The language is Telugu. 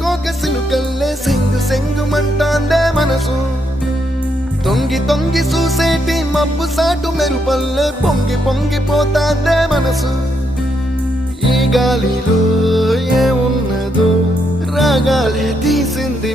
కోక సిలుకల్లే సెంగు సెంగుమంటాందే మనసు తొంగి తొంగి చూసేటి మబ్బు సాటు మెరుపల్లే పొంగి పొంగిపోతాందే మనసు ఈ గాలిలో ఏమున్నదో రాగాలే తీసింది